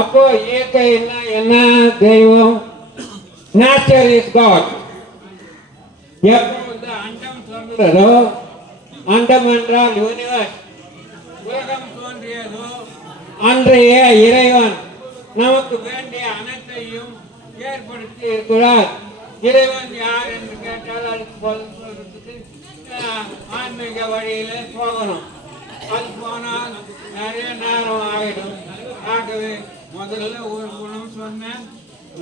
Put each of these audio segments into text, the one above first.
அப்போ இயற்கை என்ன என்ன தெய்வம்? நேச்சர் இஸ் காட் எப்போ வந்து அண்டம் சொல்றதோ அண்டம் என்றால் யூனிவர்ஸ் உலகம் தோன்றியதோ அன்றைய இறைவன் நமக்கு வேண்டிய அனைத்தையும் ஏற்படுத்தி இருக்கிறார். இறைவன் யார் என்று கேட்டால் அதுக்கு பதில் சொல்றதுக்கு ஆன்மீக வழியில போகணும். அது போனால் நிறைய நேரம் ஆகிடும் ஆகவே முதல்ல ஒரு குணம் சொன்னேன்.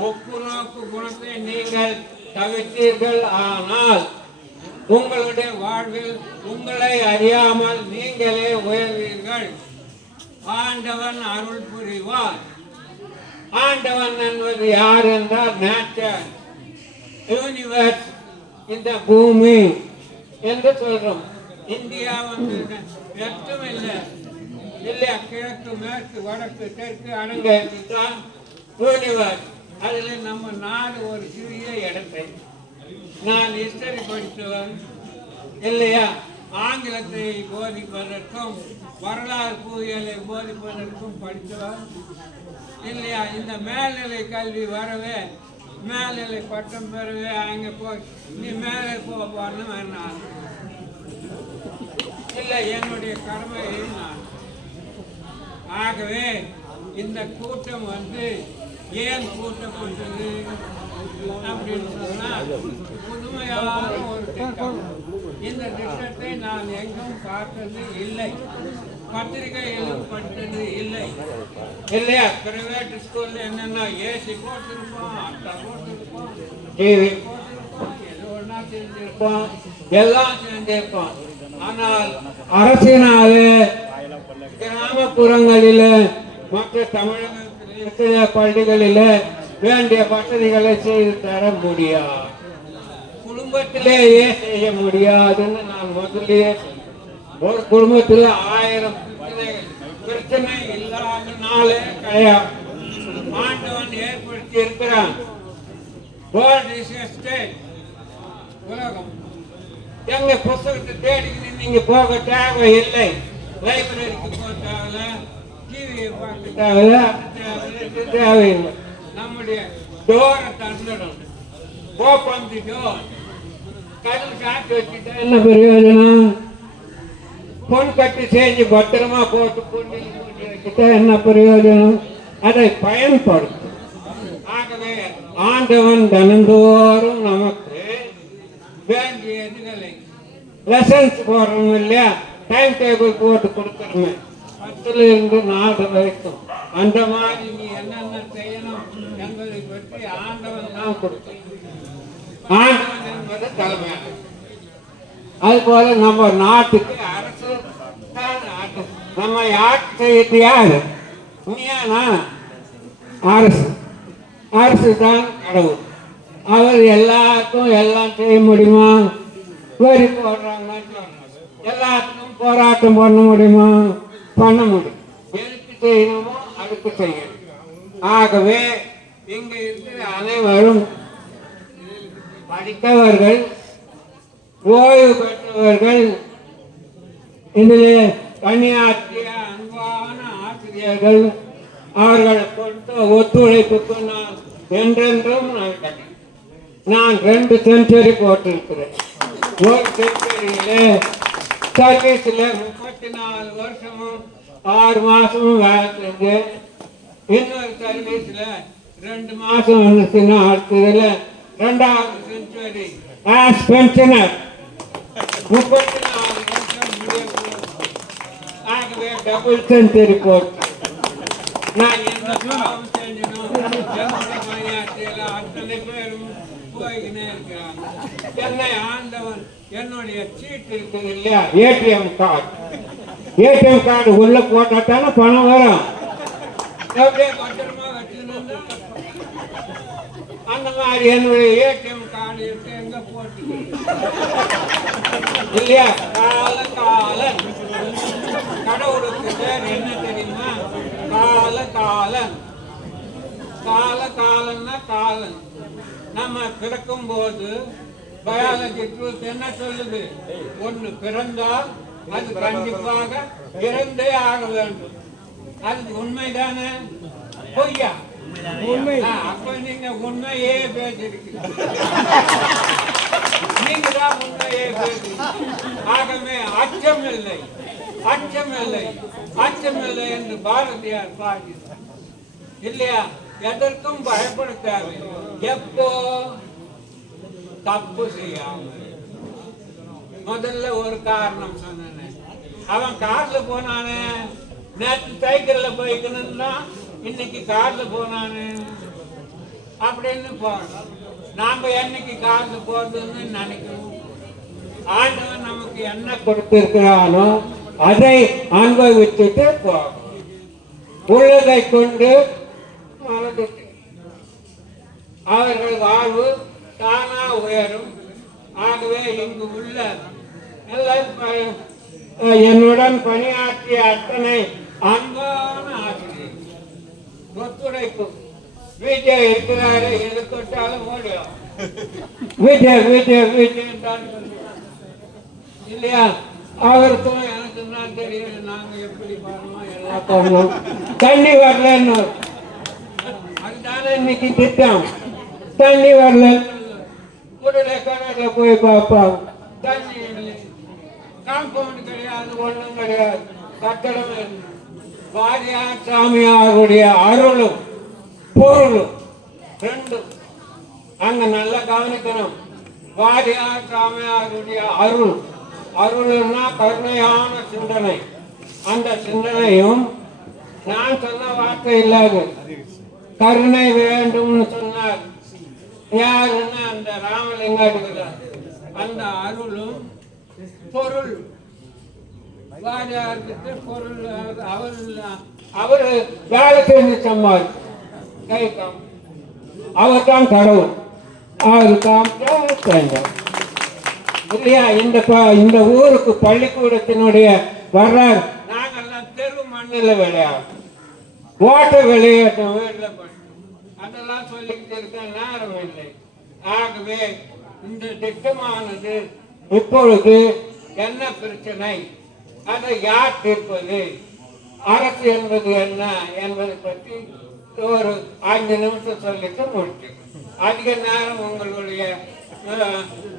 ஒப்புநோக்கு குணத்தை நீங்கள் தவிர்த்தீர்கள் ஆனால் உங்களுடைய வாழ்வில் உங்களை அறியாமல் நீங்களே உயர்வீர்கள். ஆண்டவன் அருள் புரிவார். ஆண்டவன் என்பது யார் என்றால் நேச்சர். யூனிவர்ஸ் இந்த பூமி என்று சொல்றோம். இந்தியா வந்து வெட்கம் இல்லை. இல்லையா? கிழக்கு மேற்கு வடக்கு தெற்கு அடங்கிதான் யூனிவர்ஸ் அதில் நம்ம நாடு ஒரு சிறிய இடத்தை. நான் ஹிஸ்டரி படித்தவன் இல்லையா? ஆங்கிலத்தை போதிப்பதற்கும் வரலாறு புவியியலை போதிப்பதற்கும் படித்தவன் இல்லையா? இந்த மேல்நிலை கல்வி வரவே மேல்நிலை பட்டம் பெறவே அங்கே போய் நீ மேலே போவான்னு நான். இல்லை என்னுடைய கடமையை நான். ஆகவே இந்த கூட்டம் வந்து ஏன் கூட்டப்பட்டது அப்படின்னு சொன்னா புதுமையான ஒரு திட்டம். இந்த திட்டத்தை நான் எங்கும் பார்த்தது இல்லை. பத்திரிகையிலும் படித்தது இல்லை. இல்லையா? பிரைவேட் ஸ்கூல்ல என்னென்ன ஏசி போட்டிருப்போம் அட்டை போட்டிருப்போம் டிவி போட்டிருப்போம் எது ஒன்றா செஞ்சிருப்போம் எல்லாம் செஞ்சிருப்போம். ஆனால் அரசினாலே கிராமப்புறங்களில் மற்ற தமிழகத்தில் இருக்கிற பள்ளிகளில் வேண்டிய வசதிகளை செய்து தர முடியாது. குடும்பத்திலேயே செய்ய முடியாதுன்னு நான் முதல்லயே ஒரு குடும்பத்தில் ஆயிரம் பிரச்சனை இல்லாதனாலே கிடையாது ஆண்டவன் ஏற்படுத்தி இருக்கிறான். எங்க புத்தகத்தை தேடி நீங்க போக தேவையில்லை. லைப்ரரிக்கு போக டிவியை பார்க்க தேவையில்லை நம்முடைய டோரை தந்துடும் ஓப்பன் தி டோர் கதவு சாத்தி வச்சுட்டா என்ன பிரயோஜனம் பொன் கட்டி செஞ்சு பத்திரமா போட்டு பொண்ணில் வச்சுட்டா என்ன பிரயோஜனம் அதை பயன்படுத்தும் ஆகவே ஆண்டவன் தினந்தோறும் நமக்கு வேண்டிய இதுகளை லெசன்ஸ் போடுறோம் இல்லையா? டைம் டேபிள் போட்டு கொடுக்கணுமே. பத்துல இருந்து நாலு வரைக்கும். அந்த மாதிரி நீ என்னென்ன செய்யணும் என்பதை பற்றி ஆண்டவன் தான் கொடுக்கும் ஆண்டவன் என்பது தலைமை. அது போல நம்ம நாட்டுக்கு அரசு தான் நம்ம ஆட்சி செய்யறது யாரு? உண்மையானா அரசு. அரசு தான் கடவுள். அவர் எல்லாருக்கும் எல்லாம் செய்ய முடியுமா? வரி போடுறாங்க எல்லாத்துக்கும் போராட்டம் பண்ண முடியுமா? பண்ண முடியும். எதுக்கு செய்யணுமோ அதுக்கு செய்யணும். ஆகவே இங்கு இருக்கிற அனைவரும் படித்தவர்கள் ஓய்வு பெற்றவர்கள் இதிலே பணியாற்றிய அன்பான ஆசிரியர்கள் அவர்கள் கொடுத்த ஒத்துழைப்புக்கு நான் என்றென்றும் நான் நான் ரெண்டு செஞ்சுரி போட்டிருக்கிறேன். ஒரு செஞ்சுரியிலே சர்வீஸில் முப்பத்தி நாலு வருஷமும் ஆறு மாசமும் வேலை செஞ்சு இன்னொரு சர்வீஸில் ரெண்டு மாசம் வந்துச்சுன்னா அடுத்ததுல ரெண்டாவது செஞ்சுவரி ஆஸ் பென்ஷனர். முப்பத்தி நாலு வருஷம் ஆகவே டபுள் செஞ்சுரி போட்டு நான் என்ன பாவம் செஞ்சனோ அத்தனை பேரும் போய்கினே இருக்கிறாங்க. என்னை ஆண்டவன் என்னுடைய சீட்டு இருக்குது இல்லையா ஏடிஎம் கார்டு. ஏடிஎம் கார்டு உள்ள போட்டா தானே பணம் வரும். அப்படியே பத்திரமா அந்த மாதிரி என்னுடைய ஏடிஎம் கார்டு இருக்கு எங்க போட்டு? இல்லையா? கால காலன் கடவுளுக்கு பேர் என்ன தெரியுமா? கால காலன் கால காலன்னா காலன். நம்ம பிறக்கும் போது பயாலஜி ட்ரூத் என்ன சொல்லுது? ஒன்று பிறந்தால் அது கண்டிப்பாக இறந்தே ஆக வேண்டும். அது உண்மைதானே? பொய்யா? உண்மை. அப்ப நீங்க உண்மையே பேசிருக்கீங்க. நீங்க தான் உண்மையே பேசுறீங்க ஆகவே அச்சம் இல்லை. அச்சம் இல்லை. அச்சம் இல்லை என்று பாரதியார் பாடினார். இல்லையா? எதற்கும் பயப்பட தேவை எப்போ தப்பு செய்யாமல் முதல்ல ஒரு காரணம் சொன்னேன். அவன் கார்ல போனானே. நேற்று சைக்கிள்ல போய்க்கணும்னா இன்னைக்கு கார்ல போனானே. அப்படின்னு போனோம் நாம என்னைக்கு கார்ல போறதுன்னு நினைக்கணும் ஆண்டவன் நமக்கு என்ன கொடுத்திருக்கிறானோ அதை அனுபவிச்சுட்டு போகணும் உள்ளதை கொண்டு மனதுட்டு அவர்கள் வாழ்வு தானா உயரும். ஆகவே இங்கு உள்ள என்னுடன் பணியாற்றிய அத்தனை அன்பான ஆசிரியர். ஒத்துழைப்பு வீட்டை இருக்கிறாரு எது தொட்டாலும் ஓடிடும். விஜய் வீட்டில் விஜய் தான் இல்லையா? அவருக்கும் எனக்கு தான் தெரியும் நாங்க எப்படி பண்ணோம் எல்லாம் பண்ணோம் தண்ணி வரலன்னு. அதுதானே திட்டம் தண்ணி வரல உடனே கணக்குல போய் பார்ப்பாங்க தண்ணி இல்லை காம்பவுண்ட் கிடையாது ஒண்ணும் கிடையாது. கட்டடம் இல்லை. வாரியார் சாமியாருடைய அருளும் பொருளும் ரெண்டும். அங்க நல்லா கவனிக்கணும். வாரியார் சாமியாருடைய அருள். அருள்னா கருணையான சிந்தனை. அந்த சிந்தனையும் நான் சொன்ன வார்த்தை இல்லாது. கருணை வேண்டும்னு சொன்னார் யாருன்னா அந்த ராமலிங்கம் அந்த அருளும் பொருள். வாரியாருக்கு பொருள் அவர் அவர் வேலை செஞ்சு சம்பாதி கை காம் அவர் தான் கடவுள் அவர் இல்லையா? இந்த இந்த ஊருக்கு பள்ளிக்கூடத்தினுடைய வர்றார். நாங்கெல்லாம் தெரு மண்ணில் விளையாடும் ஓட்ட விளையாட்டு வீட்டில் அதெல்லாம் சொல்லிக்கிட்டு இருக்க நேரம் இல்லை. ஆகவே இந்த திட்டமானது இப்பொழுது என்ன பிரச்சனை? அதை யார் தீர்ப்பது? அரசு என்பது என்ன என்பதை பற்றி ஒரு அஞ்சு நிமிஷம் சொல்லிட்டு முடிச்சு அதிக நேரம் உங்களுடைய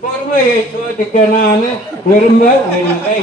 பொறுமையை சோதிக்க நான் விரும்பவில்லை.